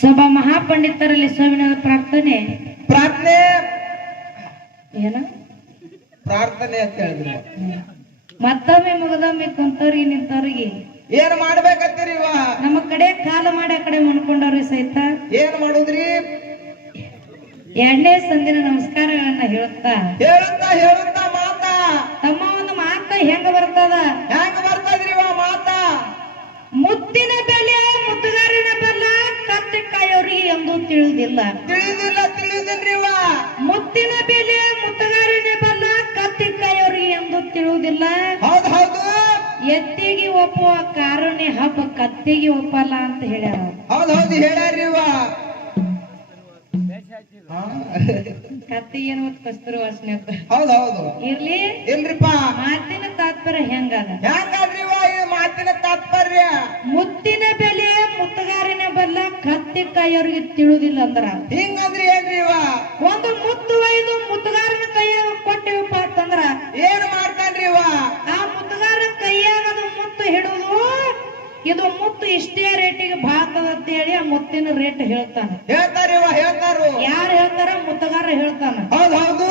ಸಭಾ ಮಹಾಪಂಡಿತರಲ್ಲಿ ಸಾವಿನ ಪ್ರಾರ್ಥನೆ ಏನ ಪ್ರಾರ್ಥನೆ ಅಂತ ಹೇಳಿದ್ರು. ಮತ್ತೊಮ್ಮೆ ಮುಗದೊಮ್ಮೆ ಕುಂತವ್ರಿಗೆ ನಿಂತವ್ರಿಗೆ ಏನ್ ಮಾಡ್ಬೇಕಂತೀರಿ ಇವ? ನಮ್ಮ ಕಡೆ ಕಾಲ ಮಾಡಿ ಆ ಕಡೆ ಮುನ್ಕೊಂಡವ್ರಿ ಸಹಿತ ಏನ್ ಮಾಡುದ್ರಿ? ಎರಡನೇ ಸಂದಿನ ನಮಸ್ಕಾರಗಳನ್ನ ಹೇಳುತ್ತಾ ಹೇಳುತ್ತಾ ಮಾತಾ ತಮ್ಮ ಒಂದು ಮಾತ ಹೆಂಗ ಬರ್ತದ? ಹೆಂಗ ಬರ್ತದ್ರಿ ಇವ ಮಾತ? ಮುತ್ತಿನ ಬೆಲೆ ಮುತ್ತುಗಾರಿನ ಬೆಲ್ಲ ಕತ್ತಿ ಕಾಯೋರಿಗೆ ಎಂದು ತಿಳಿದಿಲ್ಲ. ತಿಳಿದಿಲ್ರಿ ಇವ. ಮುತ್ತಿನ ಬೆಲೆ ಮುತ್ತುಗಾರಿನ ಬೆಲ್ಲ ಕತ್ತಿ ಕಾಯೋರಿಗೆ ಎಂದು ತಿಳಿಯುವುದಿಲ್ಲ. ಹೌದು ಎತ್ತಿಗೆ ಒಪ್ಪುವ ಕಾರುಣ್ಯ ಹಬ್ಬ ಕತ್ತಿಗೆ ಒಪ್ಪಲ್ಲ ಅಂತ ಹೇಳ್ಯಾರ. ಹೌದು ಹೇಳ್ಯಾರ್ರಿ ಇವ. ಕತ್ತಿ ಏನು ಕಸ್ತೂರು ವಾಸನೆ ಅಂತ. ಹೌದು ಇರ್ಲಿ ಇಲ್ರಿಪ್ಪ. ಮಾತಿನ ತಾತ್ಪರ್ಯ ಹೆಂಗದ? ಹೆಂಗಾದ್ರಿ ಇವ ಈ ಮಾತಿನ ತಾತ್ಪರ್ಯ? ಮುತ್ತಿನ ಬೆಲೆ ಮುತ್ತುಗಾರಿನ ಬೆಲ್ಲ ಕತ್ತಿ ಕಾಯೋರಿಗೆ ತಿಳಿಯುವುದಿಲ್ಲ ಅಂದ್ರ ಹಿಂಗಂದ್ರಿ ಏನ್ರಿ ಇವ? ಒಂದು ಮುತ್ತು ಒಯ್ದು ಮುತ್ತುಗಾರನ ಕೈಯಾಗ ಕೊಟ್ಟಿವಪ್ಪ ಅಂತಂದ್ರ ಏನ್ ಮಾಡ್ತಾನ್ರಿ ಇವ? ಆ ಮುತ್ತುಗಾರ ಕೈಯಾಗ ಅದು ಮುತ್ತು ಹಿಡುದು ಇದು ಮುತ್ತು ಇಷ್ಟೇ ರೇಟಿಗೆ ಬಾತದ ಅಂತ ಹೇಳಿ ಆ ಮುತ್ತಿನ ರೇಟ್ ಹೇಳ್ತಾನ. ಹೇಳ್ತಾರು ಯಾರು ಹೇಳ್ತಾರ? ಮುತ್ತುಗಾರ ಹೇಳ್ತಾನ. ಹೌದು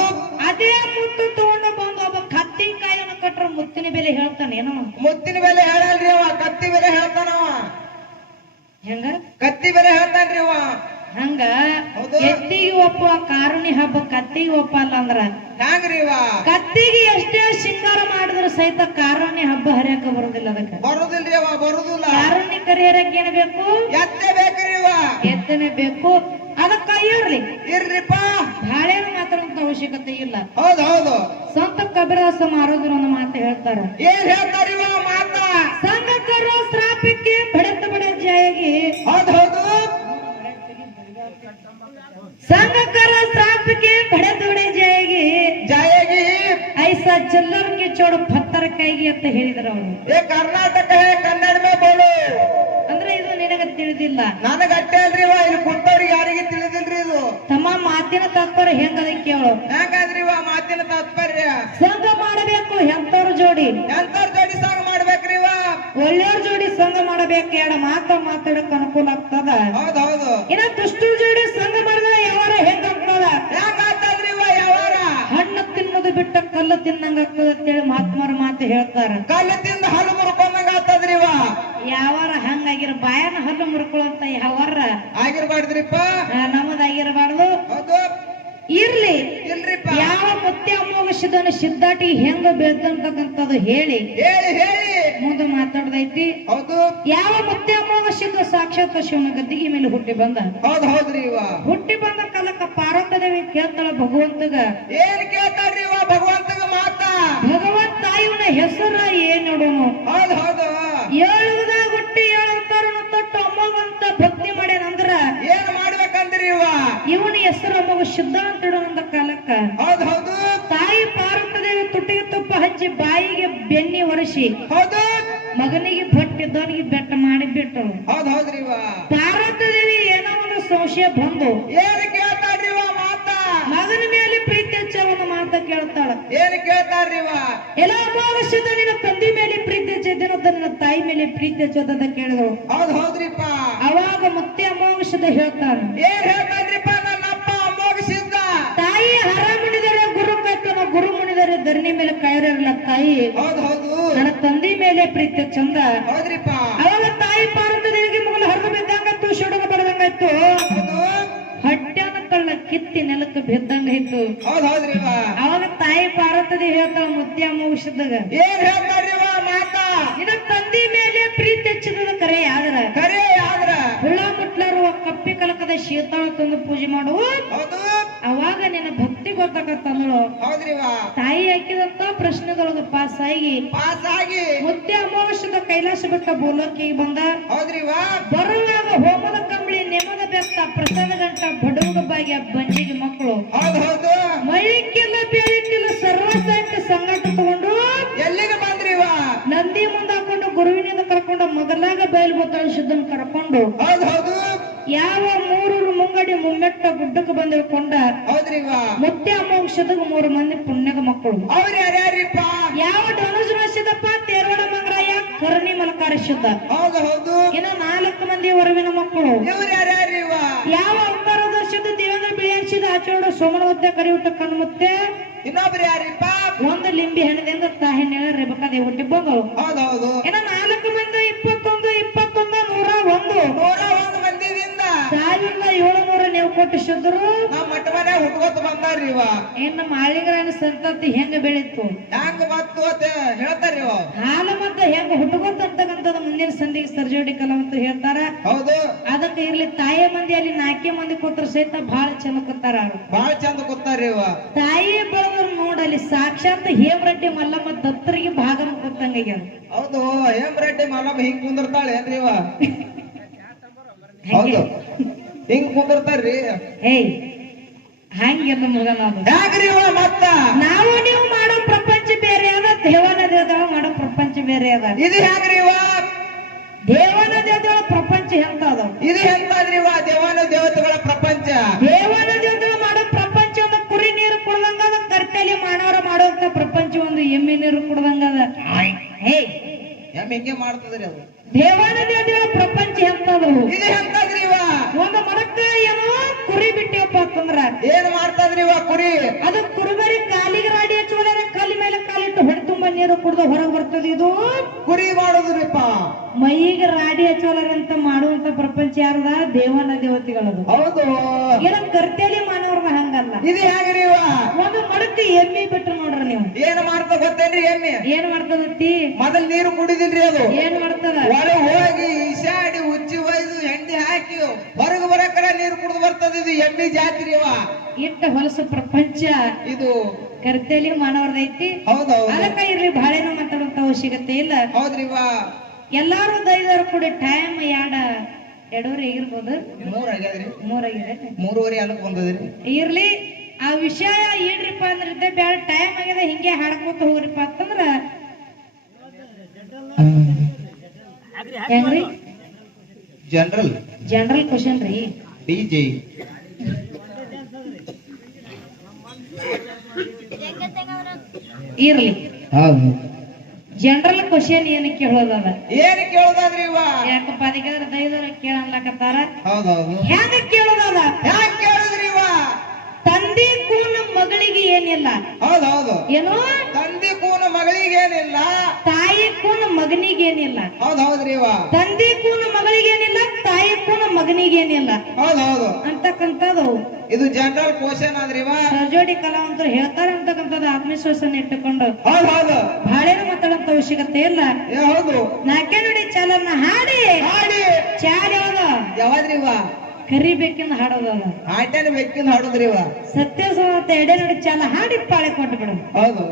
ಅದೇ ಮುತ್ತು ತಗೊಂಡು ಬಂದು ಒಬ್ಬ ಕತ್ತಿ ಕಾಯನ್ನು ಕಟ್ರ ಮುತ್ತಿನ ಬೆಲೆ ಹೇಳ್ತಾನ ಏನೋ? ಮುತ್ತಿನ ಬೆಲೆ ಹೇಳಲ್ರಿ ಅವ, ಕತ್ತಿ ಬೆಲೆ ಹೇಳ್ತಾನವ. ಹೆಂಗ ಕತ್ತಿ ಬೆಲೆ ಹೇಳ್ತಾನ್ರಿ ಅವ. ಹಂಗ ಎತ್ತಿಗೆ ಒಪ್ಪುವ ಕಾರುಣಿ ಹಬ್ಬ ಕತ್ತಿಗೆ ಒಪ್ಪಲ್ಲ ಅಂದ್ರ ಹ್ಯಾಂಗ್ರಿ ಇವ? ಕತ್ತಿಗೆ ಎಷ್ಟೇ ಶೃಂಗಾರ ಮಾಡಿದ್ರು ಸಹಿತ ಕಾರುಣ್ಯ ಹಬ್ಬ ಹರಿಯಕ ಬರುದಿಲ್ಲ. ಅದಕ್ಕೆ ಬರುದಿಲ್ರಿ ಅವ, ಬರುದಿಲ್ಲ. ಕಾರುಣ್ಯ ಕರಿಯರಕ್ಕೆ ಏನ್ ಬೇಕು? ಎತ್ತೆ ಬೇಕ್ರಿ ಇವ. ಎತ್ತನೆ ಬೇಕು. ಅದಕ್ಕ ಇರ್ರಿಪ್ಪ. ಬಾಳೆನು ಮಾತಾಡುವಂತ ಅವಶ್ಯಕತೆ ಇಲ್ಲ. ಹೌದು ಸಂತ ಕಬೀರದಾಸ ಮಹಾರಾಜರು ಒಂದು ಮಾತು ಹೇಳ್ತಾರ. ಏನ್ ಹೇಳ್ತಾರ ಇವ ಮಾತ? ಸಂಘಕರ ಶ್ರಾಪಕ್ಕೆ ಬಡತ ಬಡ ಜಾಯಗಿ. ಹೌದು ಸಂಘಕರ ಶ್ರಾಪಕ್ಕೆ ಬಡತ ಬಡ ಜಾಯಗಿ ಐಸಾ ಚಿಲ್ಲರ್ ಕೆ ಚೋಡ ಪತ್ತರ ಕೈಗೆ ಅಂತ ಹೇಳಿದ್ರು ಅವರು. ಏ ಕರ್ನಾಟಕ ಹೇ ಕನ್ನಡ ಮೇ ಬೋಲು ಅಂದ್ರೆ ಇದು ನಿನಗ ತಿಳಿದಿಲ್ಲ. ನನಗ ಅಟ್ಟೆ ಅಲ್ರಿ ಇವ, ಇಲ್ಲಿ ಕುಂತವ್ರಿಗೆ ಯಾರಿಗೆ ತಿಳಿದಿಲ್ರಿ ಇದು. ತಮ್ಮ ಮಾತಿನ ತಾತ್ಪರ್ಯ ಹೆಂಗದ ಕೇಳು. ಹೆಂಗಾದ್ರಿ ಇವ ಮಾತಿನ ತಾತ್ಪರ್ಯ? ಸಂಘ ಮಾಡಬೇಕು ಎಂತವ್ರ ಜೋಡಿ. ಎಂತವ್ರ ಜೋಡಿ ಸಂಘ ಮಾಡ್ಬೇಕ್ರಿ ಇವ? ಒಳ್ಳೆಯವ್ರ ಜೋಡಿ ಸಂಘ ಮಾಡಬೇಕು. ಎರಡು ಮಾತಾಡಕ್ ಅನುಕೂಲ ಆಗ್ತದ. ಹೌದು ಇನ್ನ ದುಷ್ಟರ ಜೋಡಿ ಸಂಘ ಮಾಡಿದ್ರೆ ಯಾವಾರ ಹೆಂಗ ಆಗ್ತದ? ಹೆಂಗಾಗ್ತದ್ರಿ ಇವ ಯಾವಾರ? ಹಣ್ಣು ತಿನ್ನೋದು ಬಿಟ್ಟ ಕಲ್ಲು ತಿನ್ನಂಗ ಆಗ್ತದ ಅಂತೇಳಿ ಮಹಾತ್ಮರ ಮಾತು ಹೇಳ್ತಾರ. ಕಲ್ಲು ತಿಂದ ಹಲ್ಲು ಮುರ್ಕೊಂಡಂಗ ಆಗ್ತದ್ರಿ ಇವ. ಯಾವಾರ ಹಂಗಾಗಿರ ಬಾಯನ ಹಲ್ಲು ಮುರ್ಕೊಳ್ಳಂತ ಯಾವಾರ ಆಗಿರ್ಬಾರ್ದ್ರಿಪ್ಪ. ನಮ್ಮದಾಗಿರಬಾರ್ದು. ಹೌದು ಇಲ್ರಿಪ್ಪ. ಯಾವ ಮುತ್ತೆ ಅಮೋಘಿಸಿದನು ಸಿದ್ಧಾಟಿ ಹೆಂಗ ಬೆದ್ದಂತಕ್ಕಂಥದ್ದು ಹೇಳಿ ಮುಂದೆ ಮಾತಾಡ್ದೈತಿ. ಹೌದು ಯಾವ ಮುತ್ತೆ ಅಮೋಘಿಸಿದ ಸಾಕ್ಷಾತ್ ಶಿವನ ಗದ್ದಿಗೆ ಮೇಲೆ ಹುಟ್ಟಿ ಬಂದ. ಹೌದ್ರಿ ಇವ. ಹುಟ್ಟಿ ಬಂದ ಕಾಲಕ್ಕ ಪಾರ್ವತದೇವಿ ಕೇಳ್ತಾಳ ಭಗವಂತಗ. ಏನ್ ಕೇಳ್ತಾಳ್ರಿ ಇವ ಭಗವಂತಗ ಮಾತ? ಭಗವಂತ ಇವನ ಹೆಸರ ಏನ್ ನೋಡೋನು? ಹೌದು ಏಳುವುದಾಗ ಹುಟ್ಟಿ 7 ಅವತಾರನ ತೊಟ್ಟು ಅಮ್ಮಗಂತ ಭಕ್ತಿ ಮಾಡ್ಯಾನಂದ್ರ ಏನ್ ಮಾಡ್ಬೇಕಂದ್ರಿ ಇವ? ಇವನ ಹೆಸರು ಅಮ್ಮಗ ಸಿದ್ಧ ಅಂತ ಇಡೋನಂದ ಕಾಲಕ್ಕ ಹೌದು ತಾಯಿ ಪಾರ್ವತದೇವಿ ತುಟ್ಟಿಗೆ ತುಪ್ಪ ಹಚ್ಚಿ ಬಾಯಿಗೆ ಬೆನ್ನಿ ಒರೆಸಿ ಮಗನಿಗೆ ಭಟ್ಟಿದ್ದವನಿಗೆ ಬೆಟ್ಟ ಮಾಡಿ ಬಿಟ್ಟರು. ಹೌದ್ರಿ ಇವ. ಪಾರ್ವತದೇವಿ ಏನೋ ಒಂದು ಸಂಶಯ ಬಂದು ಏನ್ ಕೇಳ್ತಾಳ್ರಿ ಇವ ಮಾತ? ಮಗನ ಮೇಲೆ ಪ್ರೀತಿ ಹಚ್ಚ ಒಂದು ಮಾತ ಕೇಳ್ತಾಳ. ಏನ್ ಕೇಳ್ತಾಳ್ರಿ ಇವ? ಎಲ್ಲ ಅಮಾವಾಸ್ಯದ ನಿನ್ನ ತಂದೆ ಮೇಲೆ ಪ್ರೀತಿ ಹಚ್ಚದಿನದ ನಿನ್ನ ತಾಯಿ ಮೇಲೆ ಪ್ರೀತಿ ಹಚ್ಚೋದ ಕೇಳಿದ್ರು. ಹೌದ್ರಿಪ್ಪ. ಅವಾಗ ಮುತ್ತೆ ಅಮಾವಾಸ್ಯದ ಹೇಳ್ತಾನ. ಏನ್ ಹೇಳ್ತಾನ್ರಿಪ್ಪ? ನನ್ನಪ್ಪ ಅಮೋಘಿಸಿದ್ದ. ತಾಯಿ ಹರ ಮುನಿದರೆ ಗುರು ಕೈತನ, ಗುರು ಮುನಿದರೆ ಧರಣಿ ಮೇಲೆ ಕಾಯಿರಲ್ಲ ತಾಯಿ. ಹೌದು ನನ್ನ ತಂದೆ ಮೇಲೆ ಪ್ರೀತಿ ಚಂದ. ಹೌದ್ರಿಪ್ಪ. ಅವಾಗ ತಾಯಿ ಪಾರ್ವತದೇವಿಗೆ ಮಗಳು ಹರಿದು ಬಿದ್ದಂಗಾಯ್ತು, ಶುಡುಗ ಬಡದಂಗಾಯ್ತು. ಹೊಟ್ಟೆನ ಕಳ್ಳ ಕಿತ್ತಿ ನೆಲಕ್ಕೆ ಬಿದ್ದಂಗಾಯ್ತು. ಹೌದ್ರಿ. ಅವಾಗ ತಾಯಿ ಪಾರ್ವತದೇವಿ ಹೇಳ್ತಾಳ ಮುತ್ತೆ ಅಮಾವಾಸ್ಯದಾಗ. ಏನ್ ಹೇಳ್ತಾರ್ರಿ ಇವ ಮಾತ? ನಿನ್ನ ತಂದೆ ಮೇಲೆ ಪ್ರೀತಿ ಹೆಚ್ಚಿದ ಕರೆ ಆದ್ರ ಹುಳ ಮುಟ್ಲಾರುವ ಕಪ್ಪಿ ಕಲಕದ ಶೀತಾಳ ತಂದು ಪೂಜೆ ಮಾಡುವ. ಅವಾಗ ನಿನ್ನ ಭಕ್ತಿ ಗೊತ್ತಾಗತ್ತಂದಳು. ತಾಯಿ ಹಾಕಿದಂತ ಪ್ರಶ್ನೆದೊಳಗ ಪಾಸ್ ಆಗಿ ಮುತ್ತೆ ಅಮಾವಾಸ್ಯದ ಕೈಲಾಸ ಬಿಟ್ಟ ಬೋಲೋಕಿಗೆ ಬಂದ. ಬರುವಾಗ ಹೋಮದ ಕಂಬಳಿ, ನೆಮದ ಬೆತ್ತ, ಪ್ರಸಾದ ಗಂಟ, ಬಡವಗ ಬಾಗಿ ಬಂಜಿಗೆ ಮಕ್ಕಳು ಮಳಿಕ್ಕಿಲ್ಲ ಬೇಳಿಕ್ಕಿಲ್ಲ ಸರ್ವ ಸಾಹಿತ್ಯ ಸಂಗಾಟ ತಗೊಂಡು ಎಲ್ಲಿಗೆ ಬಂದ್ರಿ? ನಂದಿ ಮುಂದೆ ಹಾಕೊಂಡು ಗುರುವಿನಿಂದ ಕರ್ಕೊಂಡು ಮೊದಲಾಗ ಬಯಲು ಗೊತ್ತಾಳ ಶುದ್ಧನ ಕರ್ಕೊಂಡು ಯಾವ 3 ಮುಂಗಡಿ ಮುಮ್ಮೆಟ್ಟ ಗುಡ್ಡಕ್ಕೆ ಬಂದಿಳ್ಕೊಂಡ ಮುತ್ತೆ ಅಮಾವಾಸ್ಯದಾಗ 3 ಮಂದಿ ಪುಣ್ಯಗ ಮಕ್ಕಳು. ಯಾವ ಧನುಜ್ ಸಿದ್ದಪ್ಪ, ತೇರವಾಡ ಮಂಗರಾಯ, ಕರ್ಣಿ ಮಲಕಾರ ಶುದ್ಧ. ಇನ್ನು 4 ಮಂದಿ ವರವಿನ ಮಕ್ಕಳು. ಚೋಡು ಸೋಮನ ಮುತ್ತೆ ಕರಿಯುಟ್ಟ ಕಣ್ಣು ಮುತ್ತೆ ಇನ್ನೊಬ್ರು ಯಾರಿಪ್ಪ ಒಂದು ಲಿಂಬಿ ಹೆಣದಿಂದ ತಾಹಿಣ್ಣ ರೇಬಕದೆ ಹುಟ್ಟಿ ಬಂದಳು ಹೌದೌದು ಇನ್ನ 4 ಮಂದಿ 21 101 101 ಮಂದಿದಿಂದ 1700 ನೀವು ಕೊಟ್ಟು ಶುದ್ಧರು ನಮ್ಮ ಮಠ ಮನೆ ಹುಟ್ಕೋತ ಬಂದಾರ್ರಿ ಇವ ಇನ್ನು ಮಾಳಿಗರಾಯನ ಸಂತತಿ ಹೆಂಗ ಬೆಳೀತು ಹೆಂಗ ಬತ್ತು ಅಂತ ಹೇಳ್ತಾರಿ ಇವ ಹಾಲು ಮತ್ತ ಹೆಂಗ ಹುಟ್ಟುಗೋತ ಅಂತಕ್ಕಂಥದ್ದು ಮುಂದಿನ ಸಂಧಿಗೆ ಸರ್ಜೋಡಿ ಕಲಾವಂತ ಹೇಳ್ತಾರ ಹೌದು ಅದಕ್ಕೆ ಇರ್ಲಿ ತಾಯಿ ಮಂದಿ ಅಲ್ಲಿ 4 ಮಂದಿ ಕೊಟ್ಟರು ಸಹಿತ ಬಹಳ ಚಂದ ಕೂತಾರ ಅವ್ರು ಬಾಳ ಚಂದ ಕೂತಾರ್ರಿ ಇವ ತಾಯಿ ಬೆಳೆದ್ರು ನೋಡಲ್ಲಿ ಸಾಕ್ಷಾತ್ ಹೇಮರೆಡ್ಡಿ ಮಲ್ಲಮ್ಮ ದತ್ತರಿಗೆ ಭಾಗ ಕೂತಂಗ ಹೌದು ಹೇಮರೆಡ್ಡಿ ಮಲ್ಲಮ್ಮ ಹಿಂಗ್ ಕುಂದಿರ್ತಾಳೆ ಏನ್ರಿ ಇವ ಹೌದು ಹಿಂಗ್ ಕುಂದಿರ್ತಾರ್ರಿ ಏಯ್ ಹಂಗೆಲ್ಲ ಮಗನ ಅದು ಯಾಕ್ರಿ ಇವ ಮತ್ತ ನಾವು ನೀವು ಮಾಡೋ ಪ್ರಪಂಚ ಬೇರೆ ಅದ ದೇವನ ದೇವದಳ ಮಾಡೋ ಪ್ರಪಂಚ ಬೇರೆ ಅದ ಇದು ಹೆಂಗ್ರಿ ಇವ ದೇವನ ದೇವದಳ ಪ್ರಪಂಚ ಎಂತ ಅದ ಇದು ಎಂತಾದ್ರಿ ಇವ ದೇವಾನ ದೇವತೆಗಳ ಪ್ರಪಂಚ ದೇವನ ದೇವದಳ ಮಾಡೋ ಪ್ರಪಂಚ ಒಂದು ಕುರಿ ನೀರು ಕುಡ್ದಂಗದ ಕರ್ತಲಿ ಮಾನವರ ಮಾಡುವಂತ ಪ್ರಪಂಚ ಒಂದು ಎಮ್ಮೆ ನೀರು ಕುಡ್ದಂಗದ ಹೇ ಎಮ್ಮೆ ಹಿಂಗೆ ಮಾಡ್ತದ್ರಿ ಅದು ದೇವನ ದೇವದಳ ಪ್ರಪಂಚ ಎಂತದು ಇದು ಎಂತಾದ್ರಿ ಇವ ಒಂದು ಮರಕ್ಕ ಏನೋ ಕುರಿ ಬಿಟ್ಟಿವಪ್ಪ ಅಂತಂದ್ರ ಏನ್ ಮಾಡ್ತದ್ರಿ ಇವ ಕುರಿ ಅದು ಕುರುಬರಿ ಕಾಲಿಗೆ ರಾಡಿ ಹಚ್ಚುವಲ್ಲ ಕಾಲಿ ಮೇಲೆ ಕಾಲಿಟ್ಟು ಹೊಡೆ ತುಂಬ ನೀರು ಕುಡ್ದು ಹೊರಗೆ ಬರ್ತದೆ ಇದು ಕುರಿ ಮಾಡುದ್ರಿಪ್ಪ ಮೈಗೆ ರಾಡಿ ಹಚ್ಚೋಲರಂತ ಮಾಡುವಂತ ಪ್ರಪಂಚ ಯಾರದ ದೇವನ ದೇವತೆಗಳದು ಹೌದು ಏನ ಕರ್ತೇಲಿ ಮಾನವ್ರದ ಹಂಗಲ್ಲ ಇದು ಹೆಂಗ್ರಿ ಇವ ಒಂದು ಮಡಕ್ಕೆ ಎಮ್ಮಿ ಬಿಟ್ರು ನೋಡ್ರಿ ನೀವು ಏನ್ ಮಾಡ್ತದ ಗೊತ್ತೇನ್ರಿ ಎಮ್ಮೆ ಏನ್ ಮಾಡ್ತದತ್ತಿ ಮೊದಲ್ ನೀರು ಕುಡಿದಿಲ್ರಿ ಅದು ಏನ್ ಮಾಡ್ತದ ಒಳಗೆ ಹೋಗಿ ಈಶಾಡಿ ಉಚ್ಚಿ ಒಯ್ದು ಎಣ್ಣೆ ಹಾಕಿ ಹೊರಗೆ ಬರಕರ ನೀರು ಕುಡಿದು ಬರ್ತದ ಇದು ಎಮ್ಮೆ ಜಾತಿ ಇವ ಇಟ್ಟ ಹೊಲಸು ಪ್ರಪಂಚ ಇದು ಕರ್ತೇಲಿ ಮಾನವರದೈತಿ ಹೌದೌದು ಅದಕ್ಕ ಇರ್ಲಿ ಬಾಳೆನೂ ಮಾತಾಡುವಂತ ಅವಶ್ಯಕತೆ ಇಲ್ಲ ಹೌದ್ರಿ ಇವ ಎಲ್ಲಾರು ದೈದಾರು ಕೂಡಿ ಟೈಮ್ ಎರಡೂವರೆ ಇರ್ಬೋದು 3 ಆಗ್ಯಾದ್ರಿ 3 ಆಗಿದೆ 3:30 ಅಲ್ಲಕ್ ಬಂದದ್ರಿ ಇರ್ಲಿ ಆ ವಿಷಯ ಏನ್ರಿಪ್ಪ ಅಂದ್ರೆ ಬ್ಯಾಡ ಟೈಮ್ ಆಗ್ಯದ ಹಿಂಗೆ ಹಾಡ್ಕೋತ ಹೋಗ್ರಿಪ್ಪ ಅಂತಂದ್ರ ಹೆಂಗ್ರಿ ಜನರಲ್ ಕ್ವಶನ್ ರೀ ಡಿಜೆ ಇರ್ಲಿ ಹೌದು ಜನರಲ್ ಕ್ವಶನ್ ಏನ್ ಕೇಳೋದದ ಏನ್ ಕೇಳೋದಾದ್ರಿ ಇವ ಯಾಕಪ್ಪ ಅದಕ್ಕೆ ದೈದವ್ರ ಕೇಳನ್ಲಕತ್ತಾರ ಹೌದೌದು ಹೆಂಗ ಕೇಳೋದದ ಯಾಕೆ ಕೇಳಿದ್ರಿ ಇವ ತಂದೆ ಕೂನ ಮಗಳಿಗೆ ಏನಿಲ್ಲ ಹೌದೌದು ಏನೋ ತಂದೆ ಕೂನ ಮಗಳಿಗೇನಿಲ್ಲ ತಾಯಿ ಕೂನ ಮಗನಿಗೇನಿಲ್ಲ ಹೌದೌದ್ರಿ ಇವ ತಂದೆ ಕೂನ ಮಗಳಿಗೇನಿಲ್ಲ ತಾಯಿ ಕೂನ ಮಗನಿಗೇನಿಲ್ಲ ಹೌದೌದು ಅಂತಕ್ಕಂಥದ್ದು ಇದು ಜನರಲ್ ಕ್ವಶನ್ ಆದ್ರಿ ಇವ ಸರ್ಜೋಡಿ ಕಲಾವಂತರು ಹೇಳ್ತಾರ ಅಂತಕ್ಕಂಥದ್ದು ಆತ್ಮವಿಶ್ವಾಸನ ಇಟ್ಟುಕೊಂಡು ಹೌದೌದು ಬಾಳೆನು ಮಾತಾಡಂತ ಅವಶ್ಯಕತೆ ಇಲ್ಲ ಹೌದು ನಾಕೆ ನುಡಿ ಚಾಲನ್ನ ಹಾಡಿ ಚಾಲ ಯಾವಾದ್ರಿ ಇವ ಕರಿಬೇಕಿಂದ ಹಾಡೋದಲ್ಲ ಆಟನ ಬೆಕ್ಕಿಂದ ಹಾಡುದ್ರಿ ಇವ ಸತ್ಯ ಎಡೆ ನುಡಿ ಚಾಲ ಹಾಡಿ ಪಾಳೆ ಕೊಟ್ಟು ಬಿಡು ಹೌದು